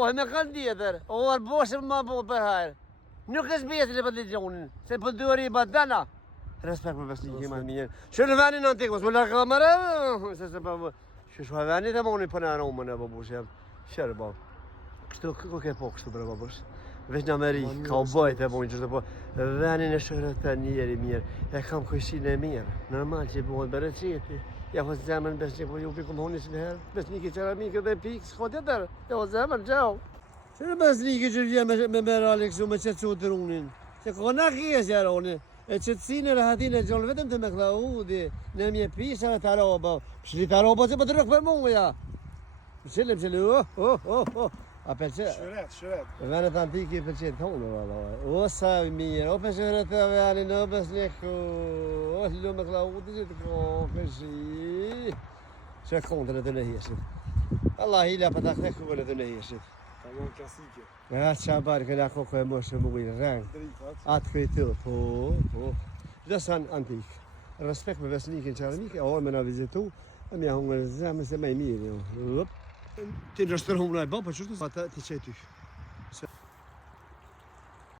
Arbohet me kanë tjetër. O arboshë më bo për herë. Nuk është bjetë në religionin, se për dyri i badana. Respekt për besnikin më mirë. Që në venin antik, mos më larë kamera, se për... Që shua venit e moni për në aromën e babush, jam. Shërë bab. Kështu, ke po kështu për babush. Veç në Amerikë, ka u bajt e moni qështë po. Venin e shërët të njeri mirë, e kam kujshin e mirë. Normal që i bëhet bërë qiti. Ja po zemën besnik, po ju pikum honi si në herë. Besniki qeramike dhe pikë, s'ka tjetër. Ja po zemën, gjau. Që në besniki që vjen me merali kësu me qëtësu të runin. Se kona kjes jaroni. E qëtësinë e rahatin e gjollë vetëm të me klaudi. Në mje pisave të aroba. Shli të aroba që për të rëkë për muja. Më qëllë, A përqe? Shëret. Venet antiki përqe të tonë, valla. O sa mirë, o për shëret të venin, o besniku. O hlu me klaudi që të kopëshi. Që kontër e të nëhjeshit. Allah hila për të këtë këllë të nëhjeshit. Tamam klasike. Ja çabar që la kokë e moshë më ujë rreng. Atë këtë, po. Dhe sanë antik. Respekt me besnikin qeramike, o me na vizitu, e mja hungër zemë se me i mirë. Ti në shtërë hungër e bo, për qështë? Ata ti qëj ty.